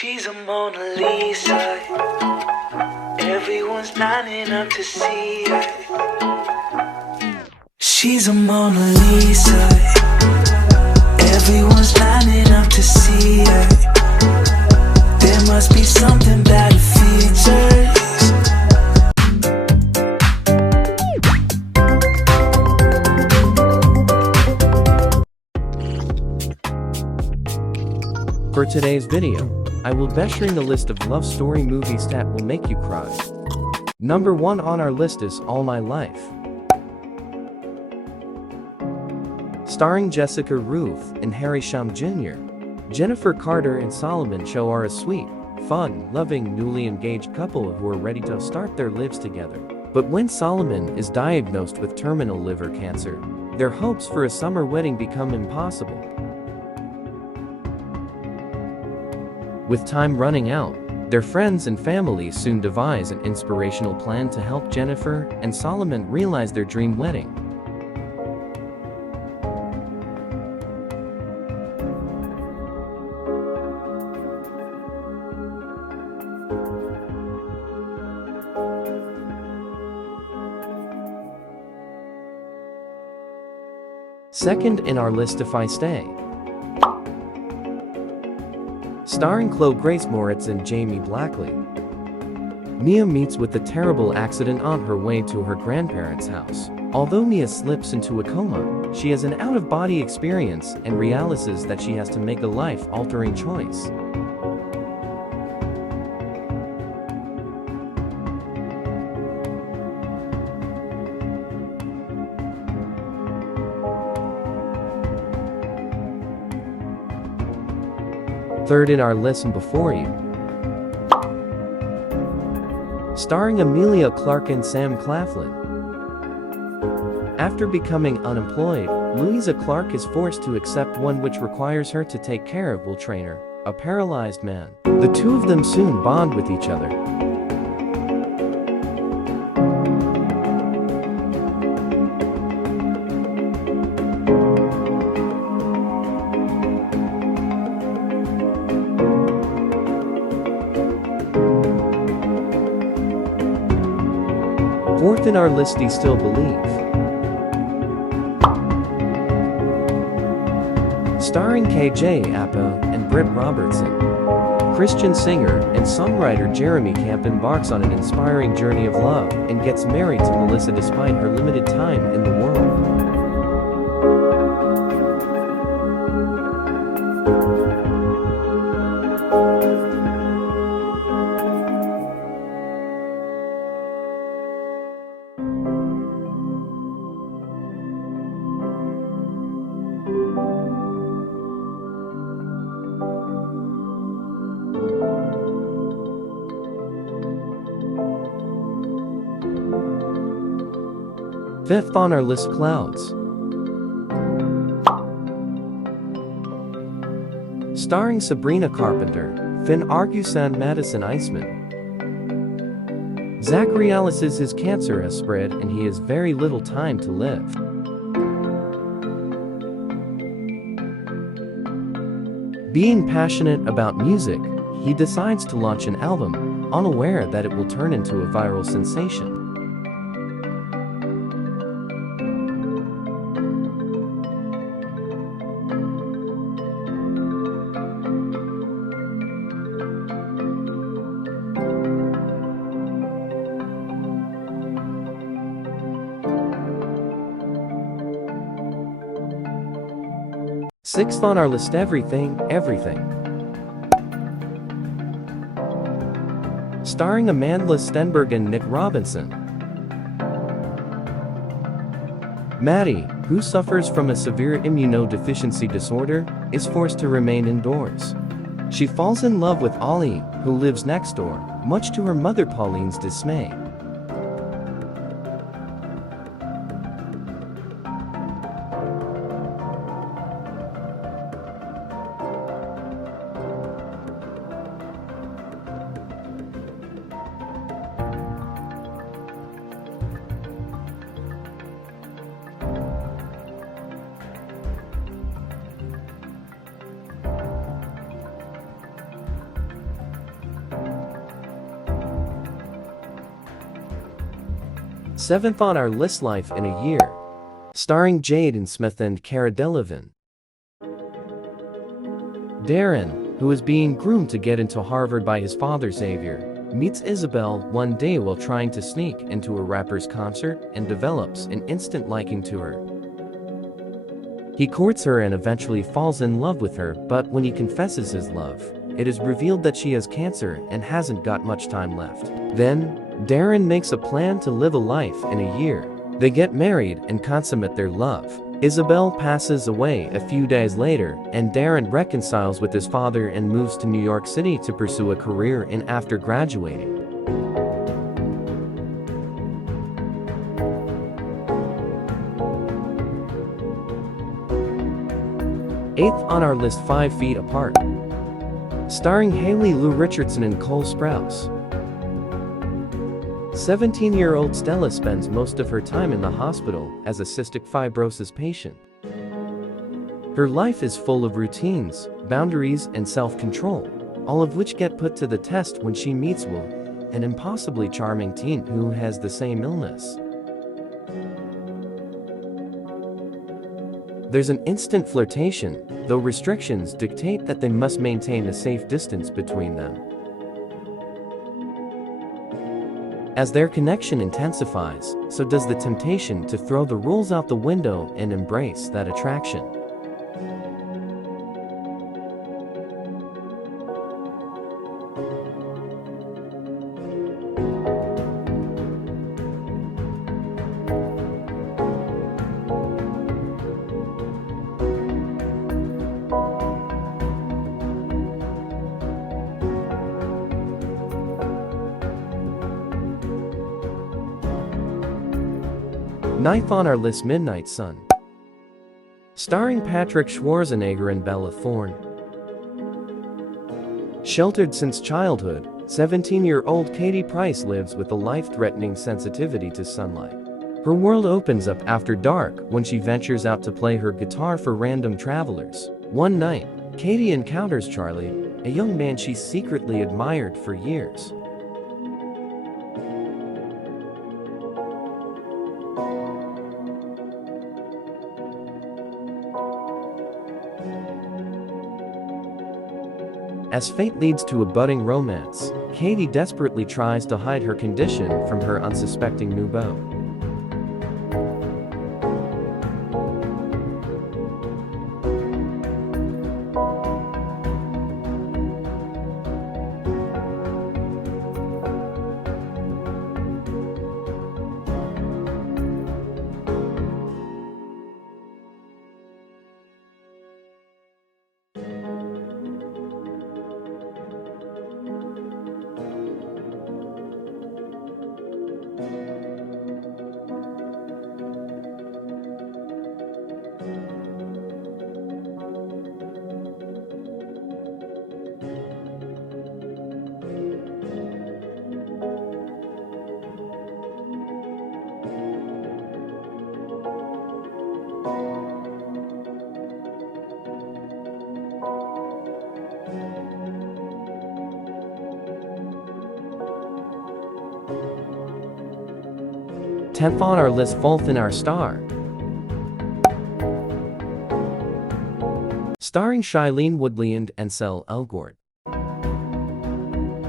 She's a Mona Lisa. Everyone's lining up to see her. She's a Mona Lisa. Everyone's lining up to see her. There must be something about her features. For today's video, I will be sharing a list of love story movies that will make you cry. Number 1 on our list is All My Life. Starring Jessica Ruth and Harry Shum Jr., Jennifer Carter and Solomon Cho are a sweet, fun, loving, newly engaged couple who are ready to start their lives together. But when Solomon is diagnosed with terminal liver cancer, their hopes for a summer wedding become impossible. With time running out, their friends and family soon devise an inspirational plan to help Jennifer and Solomon realize their dream wedding. Second in our list, If I Stay. Starring Chloe Grace Moretz and Jamie Blackley. Mia meets with a terrible accident on her way to her grandparents' house. Although Mia slips into a coma, she has an out-of-body experience and realizes that she has to make a life-altering choice. Third in our list, Before You. Starring Emilia Clarke and Sam Claflin. After becoming unemployed, Louisa Clarke is forced to accept one which requires her to take care of Will Traynor, a paralyzed man. The two of them soon bond with each other. Fourth in our list, I Still Believe. Starring KJ Apa and Britt Robertson. Christian singer and songwriter Jeremy Camp embarks on an inspiring journey of love and gets married to Melissa despite her limited time in the world. Fifth on our list, Clouds. Starring Sabrina Carpenter, Finn Arguse and Madison Iseman. Zach realizes his cancer has spread and he has very little time to live. Being passionate about music, he decides to launch an album, unaware that it will turn into a viral sensation. Sixth on our list, Everything, Everything. Starring Amanda Stenberg and Nick Robinson. Maddie, who suffers from a severe immunodeficiency disorder, is forced to remain indoors. She falls in love with Ollie, who lives next door, much to her mother Pauline's dismay. Seventh on our list, Life in a Year, starring Jaden Smith and Cara Delevingne. Darren, who is being groomed to get into Harvard by his father Xavier, meets Isabel one day while trying to sneak into a rapper's concert and develops an instant liking to her. He courts her and eventually falls in love with her, but when he confesses his love, it is revealed that she has cancer and hasn't got much time left. Then, Darren makes a plan to live a life in a year. They get married and consummate their love. Isabel passes away a few days later, and Darren reconciles with his father and moves to New York City to pursue a career in after graduating. Eighth on our list, 5 Feet Apart, starring Haley Lou Richardson and Cole Sprouse. 17-year-old Stella spends most of her time in the hospital as a cystic fibrosis patient. Her life is full of routines, boundaries, and self-control, all of which get put to the test when she meets Will, an impossibly charming teen who has the same illness. There's an instant flirtation, though restrictions dictate that they must maintain a safe distance between them. As their connection intensifies, so does the temptation to throw the rules out the window and embrace that attraction. Ninth on our list, Midnight Sun, starring Patrick Schwarzenegger and Bella Thorne. Sheltered since childhood, 17-year-old Katie Price lives with a life-threatening sensitivity to sunlight. Her world opens up after dark when she ventures out to play her guitar for random travelers. One night, Katie encounters Charlie, a young man she secretly admired for years. As fate leads to a budding romance, Katie desperately tries to hide her condition from her unsuspecting new beau. Tenth on our list, Fault in Our Star, starring Shailene Woodley and Ansel Elgort.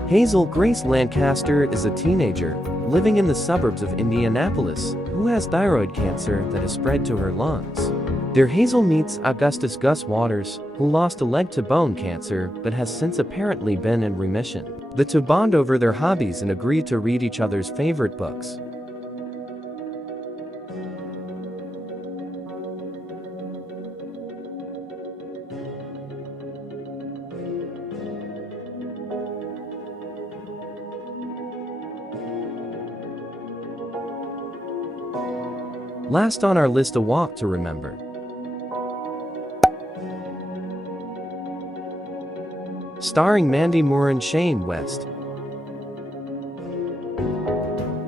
Hazel Grace Lancaster is a teenager living in the suburbs of Indianapolis who has thyroid cancer that has spread to her lungs. There Hazel meets Augustus Gus Waters, who lost a leg to bone cancer but has since apparently been in remission. The two bond over their hobbies and agree to read each other's favorite books. Last on our list, A Walk to Remember, starring Mandy Moore and Shane West.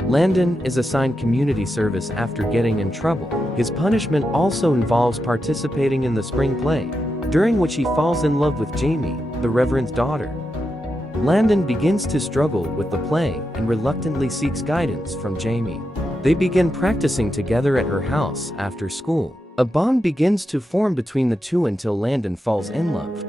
Landon is assigned community service after getting in trouble. His punishment also involves participating in the spring play, during which he falls in love with Jamie, the Reverend's daughter. Landon begins to struggle with the play and reluctantly seeks guidance from Jamie. They begin practicing together at her house after school. A bond begins to form between the two until Landon falls in love.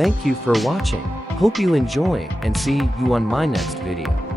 Thank you for watching. Hope you enjoy and see you on my next video.